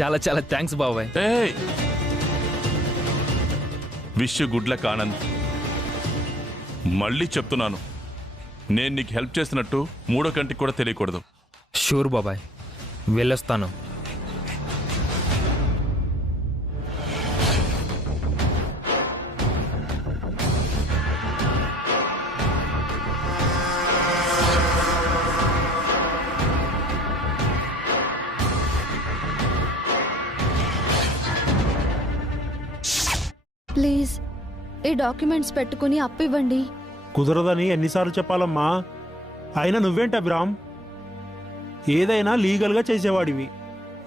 చాలా చాలా థ్యాంక్స్ బాబాయ్. ఏయ్ విష్ గుడ్ లక్ ఆనంద్. మళ్ళీ చెప్తున్నాను, నేను నీకు హెల్ప్ చేసినట్టు మూడో కంటికి కూడా తెలియకూడదు. షూర్ బాబాయ్, వెళ్ళొస్తాను. ప్లీజ్ ఈ డాక్యుమెంట్స్ పెట్టుకుని అప్పు ఇవ్వండి. కుదరదని ఎన్నిసార్లు చెప్పాలమ్మా? అయినా నువ్వేంటి అభిరామ్, ఏదైనా లీగల్గా చేసేవాడివి.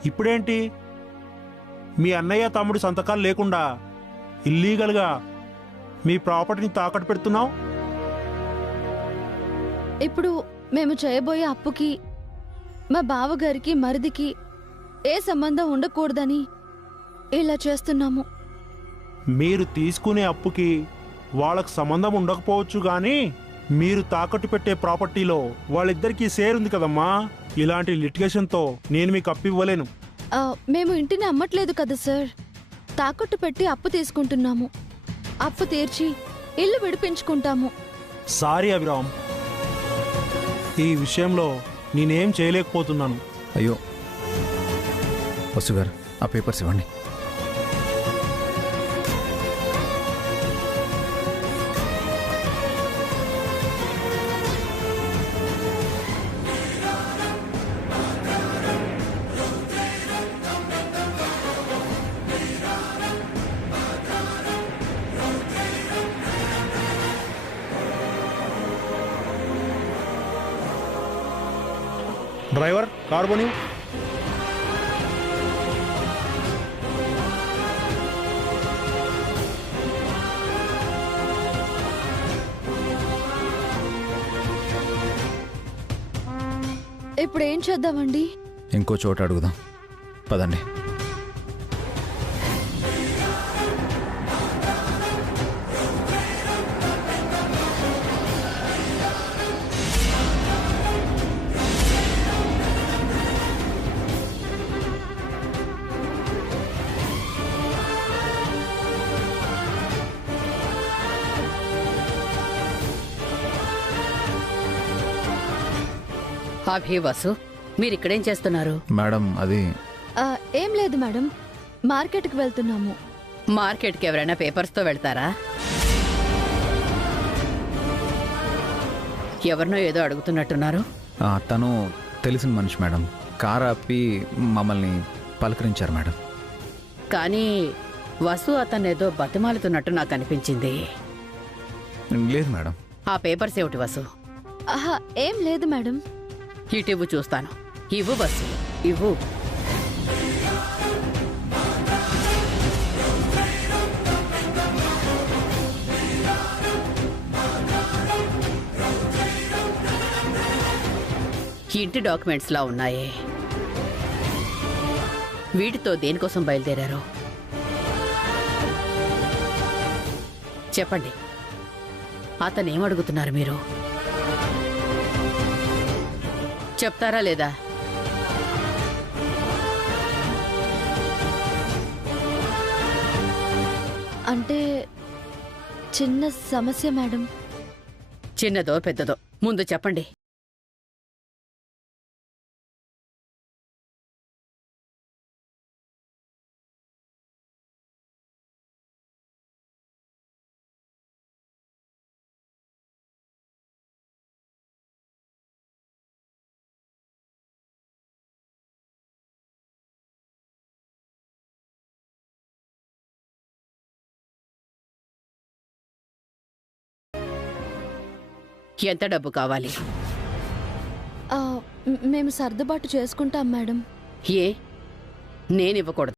ఇప్పుడేంటి మీ అన్నయ్య తమ్ముడి సంతకాలు లేకుండా ఇల్లీగల్గా మీ ప్రాపర్టీని తాకట్టు పెడుతున్నావు? ఇప్పుడు మేము చేయబోయే అప్పుకి మా బావగారికి మరిదికి ఏ సంబంధం ఉండకూడదని ఇలా చేస్తున్నాము. మీరు తీసుకునే అప్పుకి వాళ్ళకు సంబంధం ఉండకపోవచ్చు, కానీ మీరు తాకట్టు పెట్టే ప్రాపర్టీలో వాళ్ళిద్దరికీ షేర్ ఉంది కదమ్మా. ఇలాంటి లిటిగేషన్తో నేను మీకు అప్పు ఇవ్వలేను. మేము ఇంటిని అమ్మట్లేదు కదా సార్, తాకట్టు పెట్టి అప్పు తీసుకుంటున్నాము. అప్పు తీర్చి ఇల్లు విడిపించుకుంటాము. సారీ అభిరామ్, ఈ విషయంలో నేనేం చేయలేకపోతున్నాను. అయ్యో వసు గారు, ఆ పేపర్స్ ఇవ్వండి. డ్రైవర్, కారు పోనీ. ఇప్పుడు ఏం చేద్దామండి? ఇంకో చోట అడుగుదాం, పదండి. అభి వసు, మీరిక్కడేం చేస్తున్నారు? మేడం అది ఏం లేదు మేడం, మార్కెట్కి వెళ్తున్నాము. మార్కెట్కి ఎవరైనా పేపర్స్తో వెళ్తారా? ఎవరినో ఏదో అడుగుతున్నట్టున్నారు. తను తెలిసిన మనిషి మేడం, కారు ఆపి మమ్మల్ని పలకరించారు మేడం. కానీ వసు అతనేదో బతిమాలుతున్నట్టు నాకు అనిపించింది. లేదు మేడం. ఆ పేపర్స్ ఏమిటి వసు? ఆహా, ఏం లేదు మేడం. ఇటివ్వు చూస్తాను. ఇవ్వు వసు, ఇవ్వు. ఇంటి డాక్యుమెంట్స్ లా ఉన్నాయే, వీటితో దేనికోసం బయలుదేరారు చెప్పండి. అతనేమడుగుతున్నారు మీరు? చెప్తారా లేదా? అంటే చిన్న సమస్య మేడం. చిన్నదో పెద్దదో ముందు చెప్పండి. ఎంత డబ్బు కావాలి? మేము సర్దుబాటు చేసుకుంటాం మేడం. ఏ నేనివ్వకూడదు?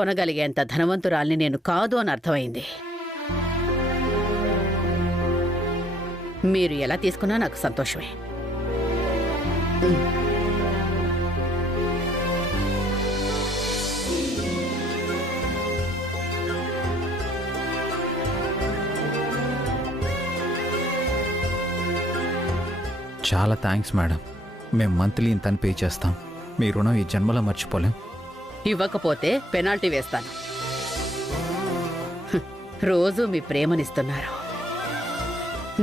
కొనగలిగేంత ధనవంతురాల్ని నేను కాదు అని అర్థమైంది. మీరు ఎలా తీసుకున్నా నాకు సంతోషమే. చాలా థ్యాంక్స్ మేడం. మేము మంత్లీ ఇంతని పే చేస్తాం. మీ రుణం ఈ జన్మలో మర్చిపోలేం. ఇవ్వకపోతే పెనాల్టీ వేస్తాను. రోజూ మీ ప్రేమనిస్తున్నారు.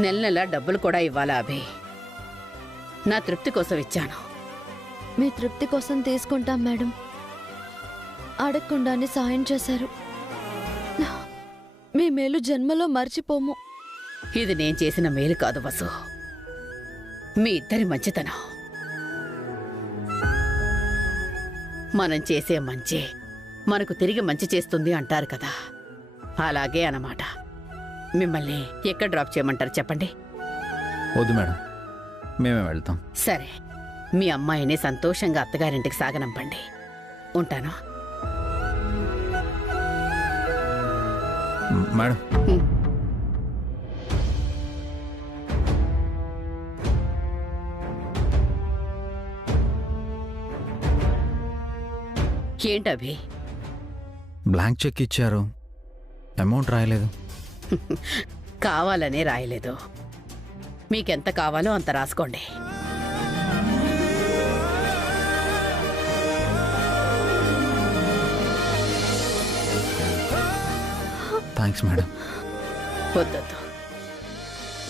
నెల నెల డబ్బులు కూడా ఇవ్వాలా అభి? నా తృప్తి కోసం ఇచ్చాను. మీ తృప్తి కోసం తీసుకుంటాం మేడం. అడగకుండానే సాయం చేశారు. మీ మేలు జన్మలో మర్చిపోము. ఇది నేను చేసిన మేలు కాదు వసు, మీ ఇద్దరి మంచితనం. మనం చేసే మంచి మనకు తిరిగి మంచి చేస్తుంది అంటారు కదా, అలాగే అన్నమాట. మిమ్మల్ని ఎక్కడ డ్రాప్ చేయమంటారు చెప్పండి? వద్దు మేడం, మేమే వెళ్తాం. సరే, మీ అమ్మాయిని సంతోషంగా అత్తగారింటికి సాగనంపండి. ఉంటాను. మేడం, ఏంటభి? బ్లాంక్ చెక్ ఇచ్చారు, అమౌంట్ రాయలేదు. కావాలనే రాయలేదు. మీకెంత కావాలో అంత రాసుకోండి. Thanks madam. వద్దొద్దు.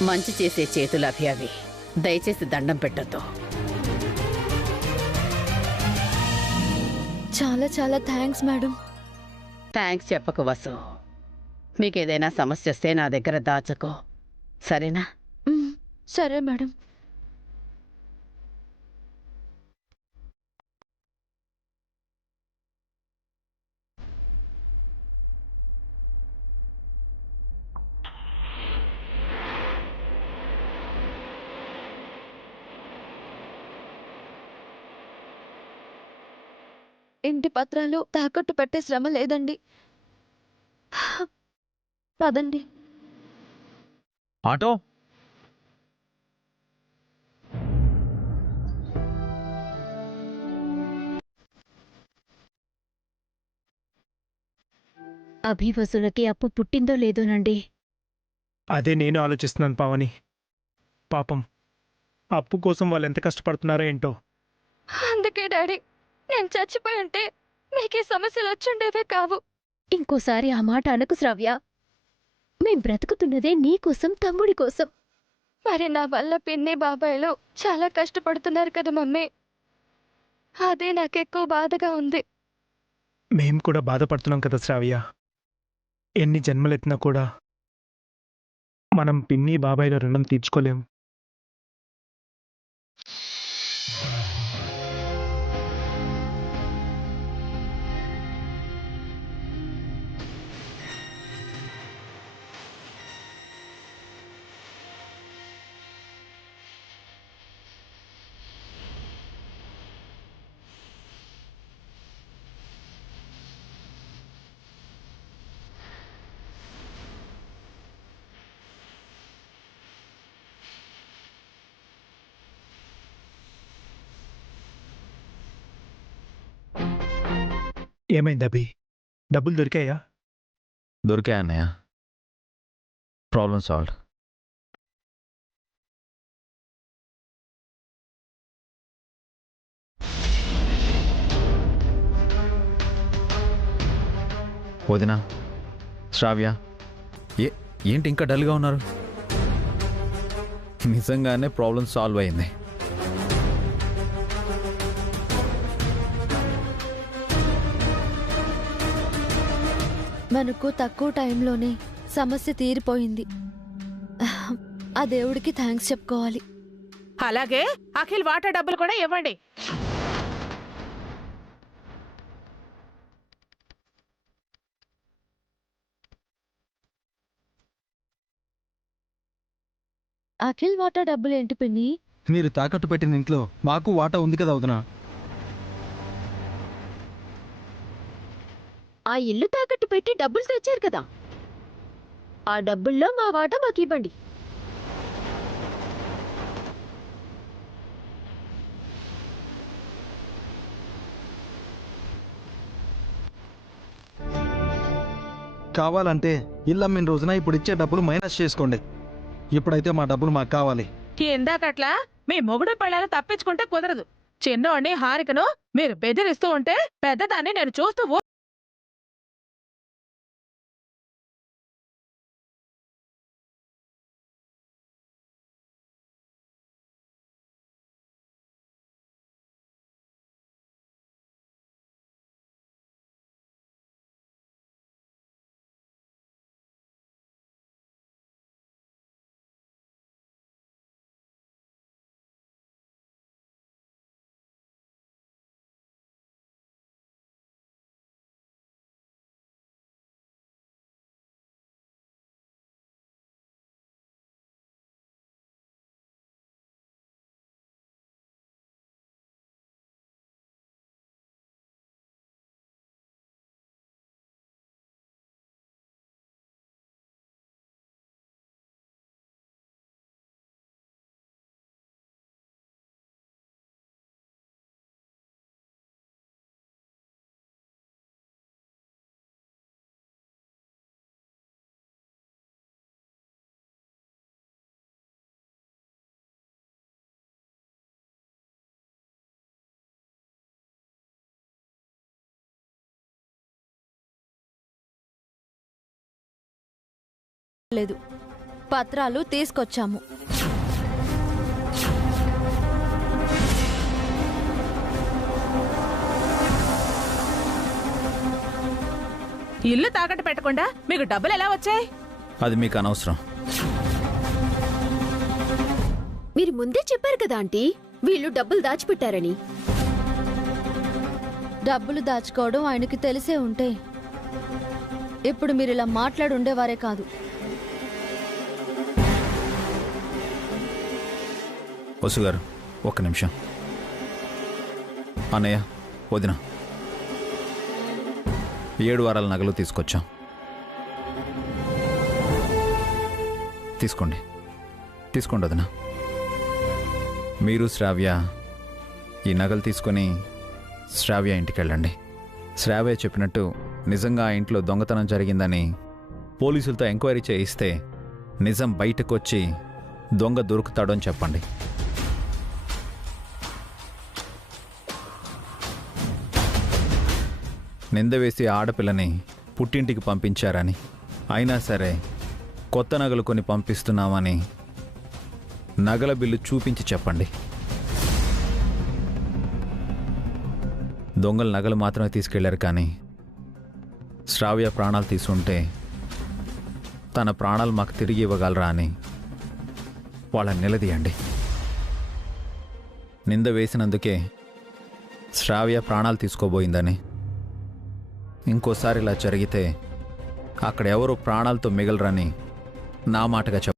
మంచి చేసే చేతులు అభి అవి. దయచేసి దండం పెట్టొద్దు. చాలా చాలా థ్యాంక్స్ మేడం. థ్యాంక్స్ చెప్పకు వసు. మీకేదైనా సమస్య వస్తే నా దగ్గర దాచుకో, సరేనా? సరే మేడం. ఇంటి పత్రాలు తాకట్టు పెట్టే శ్రమ లేదండి. పదండి. ఆటో అభివసులకి అప్పు పుట్టిందో లేదోనండి. అదే నేను ఆలోచిస్తున్నాను పావని. పాపం, అప్పు కోసం వాళ్ళు ఎంత కష్టపడుతున్నారో ఏంటో. అందుకే డాడీ, నేను చచ్చిపోయి ఉంటే మీకే సమస్యలు వచ్చుండేవే కావు. ఇంకోసారి ఆ మాట అనకు శ్రావ్య. మేం బ్రతుకుతున్నదే నీకోసం, తమ్ముడి కోసం. మరి నా వల్ల పిన్ని బాబాయ్లు చాలా కష్టపడుతున్నారు కదా మమ్మీ. అదే నాకెక్కువ బాధగా ఉంది. మేం కూడా బాధపడుతున్నాం కదా శ్రావ్య. ఎన్ని జన్మలెత్తినా కూడా మనం పిన్ని బాబాయ్ల రుణం తీర్చుకోలేం. ఏమైంది అభి? డబ్బులు దొరికాయా? దొరికాయి అన్నయ్య. Problem solve. వదినా, శ్రావ్య, ఏంటి ఇంకా డల్గా ఉన్నారు? నిజంగానే ప్రాబ్లం సాల్వ్ అయింది. మనకు తక్కువ టైంలోనే సమస్య తీరిపోయింది. ఆ దేవుడికి థ్యాంక్స్ చెప్పుకోవాలి. అలాగే అఖిల్ వాటా డబ్బులు కూడా ఇవ్వండి. అఖిల్ వాటా డబ్బులు ఏంటి పిన్ని? మీరు తాకట్టు పెట్టిన ఇంట్లో మాకు వాటా ఉంది కదా వదినా. ఆ ఇల్లు తాకట్టు పెట్టి డబ్బులు తెచ్చారు కదా, ఆ డబ్బుల్లో మా వాటా మాకు ఇవ్వండి. కావాలంటే ఇల్లు అమ్మిన రోజున ఇప్పుడు ఇచ్చే డబ్బులు మైనస్ చేసుకోండి. ఇప్పుడైతే మా డబ్బులు మాకు కావాలి. ఇందాకట్లా మీ మొగుడు పిల్లలు తప్పించుకుంటే కుదరదు. చిన్నోడిని హారికను మీరు బెదిరిస్తూ ఉంటే పెద్దదాన్ని నేను చూస్తూ లేదు, పత్రాలు తీసుకొచ్చాము. ఇల్లు తాకట్టు పెట్టకుండా మీకు డబ్బులు ఎలా వచ్చాయి? అది మీకు అనవసరం. మీరు ముందే చెప్పారు కదా ఆంటీ, వీళ్ళు డబ్బులు దాచిపెట్టారని. డబ్బులు దాచుకోవడం ఆయనకి తెలిసే ఉంటే ఇప్పుడు మీరు ఇలా మాట్లాడి ఉండేవారే కాదు. వసు గారు, ఒక్క నిమిషం. అన్నయ్య, వదిన, 7 వారాల నగలు తీసుకొచ్చాం. తీసుకోండి, తీసుకోండి వదిన. మీరు శ్రావ్య ఈ నగలు తీసుకొని శ్రావ్య ఇంటికి వెళ్ళండి. శ్రావ్య చెప్పినట్టు నిజంగా ఆ ఇంట్లో దొంగతనం జరిగిందని పోలీసులతో ఎంక్వైరీ చేయిస్తే నిజం బయటకు వచ్చి దొంగ దొరుకుతాడని చెప్పండి. నింద వేసి ఆడపిల్లని పుట్టింటికి పంపించారని, అయినా సరే కొత్త నగలు కొని పంపిస్తున్నామని నగల బిల్లు చూపించి చెప్పండి. దొంగలు నగలు మాత్రమే తీసుకెళ్లారు, కానీ శ్రావ్య ప్రాణాలు తీసుంటే తన ప్రాణాలు మాకు తిరిగి ఇవ్వగలరా అని వాళ్ళని నిలదీయండి. నింద వేసినందుకే శ్రావ్య ప్రాణాలు తీసుకోబోయిందని, ఇంకోసారి ఇలా జరిగితే అక్కడ ఎవరు ప్రాణాలతో మిగలరని నా మాటగా చెప్ప.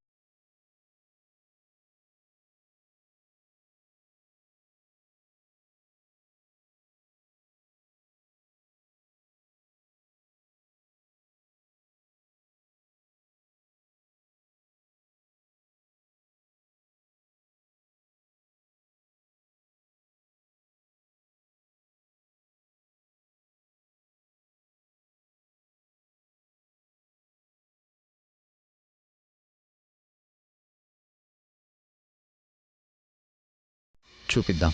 చూపిద్దాం.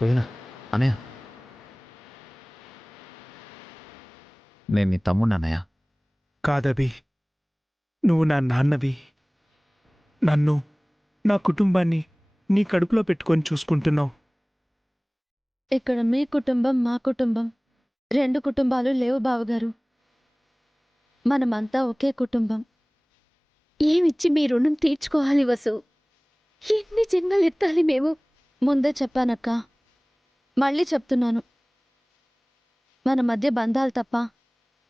పోయినా అన్నయ్య, నేను నీ తమ్ముడు అన్నయ్య. కాదవి, నువ్వు నా నాన్నవి. నన్ను, నా కుటుంబాన్ని నీ కడుపులో పెట్టుకొని చూసుకుంటున్నావు. ఇక్కడ మీ కుటుంబం, మా కుటుంబం 2 కుటుంబాలు లేవు బావగారు. మనమంతా ఒకే కుటుంబం. ఏమిచ్చి మీ రుణం తీర్చుకోవాలి వసు? ఎన్ని జన్మలు ఎత్తాలి మేము? ముందే చెప్పానక్క, మళ్ళీ చెప్తున్నాను. మన మధ్య బంధాలు తప్ప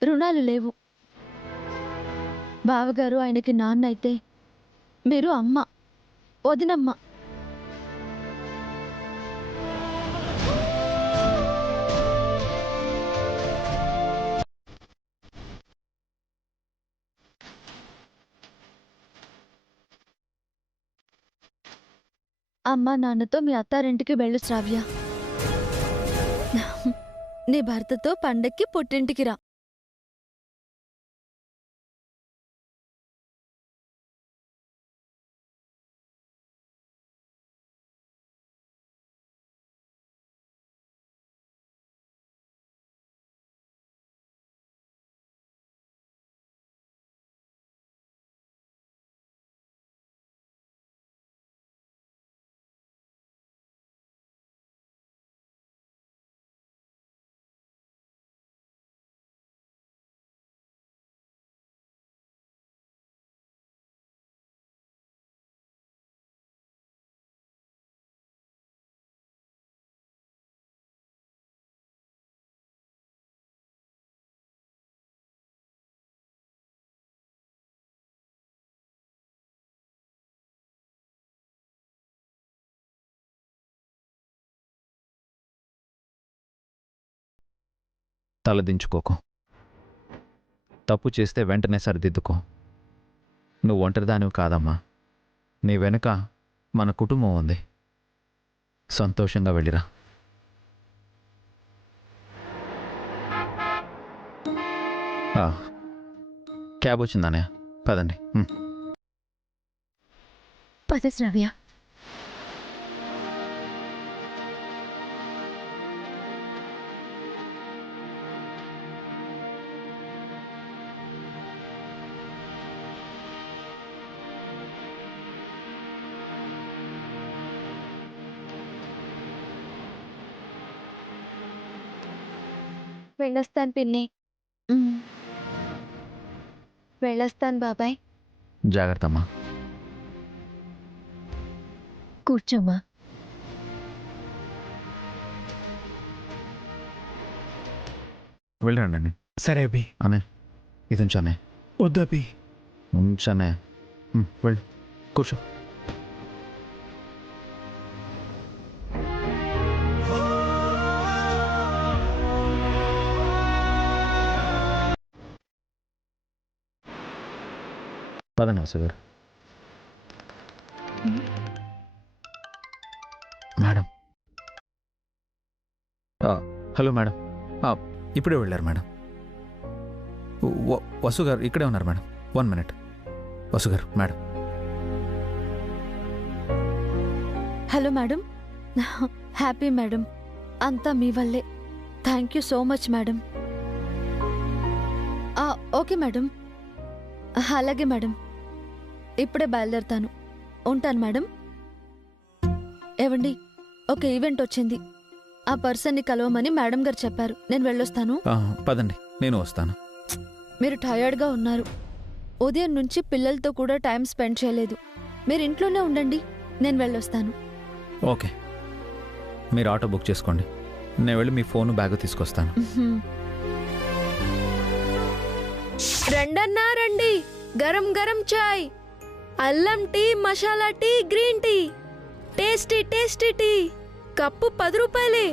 రుణాలు లేవు. బావగారు ఆయనకి నాన్న అయితే మీరు అమ్మ, వదినమ్మ. అమ్మా నాన్నతో మీ అత్తారింటికి వెళ్ళు శ్రావ్య. నీ భర్తతో పండక్కి పుట్టింటికి రా. తలదించుకోకు. తప్పు చేస్తే వెంటనే సరిదిద్దుకో. నువ్వు ఒంటరిదానివి కాదమ్మా. నీ వెనుక మన కుటుంబం ఉంది. సంతోషంగా వెళ్ళిరా. క్యాబ్ వచ్చిందానే, పదండి. పద శ్రావ్య. వెళ్ళొస్తాను పిన్ని. వెళ్ళొస్తాను బాబాయ్. జాగ్రత్త అమ్మా. కూర్చోమ్మా. వెళ్ళండి. సరే అభి. అనే ఇది ఉంచానే. వద్దు అభి. ఉంచానే. వెళ్ళి కూర్చో. పదండి వసు గారు. మేడం. Hello madam. ఇప్పుడే వెళ్ళారు మేడం. వసు గారు ఇక్కడే ఉన్నారు మేడం. 1 minute. వసు గారు, madam. Hello madam. Happy madam. అంతా మీ వల్లే. Thank you so much madam. Okay madam. అలాగే మేడం. ఇప్పుడే బయలుదేరుతాను. ఉంటాను మేడం. ఏవండి, ఒక ఈవెంట్ వచ్చింది. ఆ పర్సన్ని కలవమని మేడం గారు చెప్పారు. నేను వెళ్ళొస్తాను. పదండి, నేను వస్తాను. మీరు టయర్డ్గా ఉన్నారు. ఉదయం నుంచి పిల్లలతో కూడా టైం స్పెండ్ చేయలేదు. మీరు ఇంట్లోనే ఉండండి. నేను వెళ్ళొస్తాను. ఓకే, మీరు ఆటో బుక్ చేసుకోండి. నేను వెళ్ళి మీ ఫోను బ్యాగ్ తీసుకొస్తాను. రండన్నా రండి. గరం గరం చాయ్, అల్లం tea, masala tea, green tea, tasty tasty tea. Cup 10 రూపాయలే.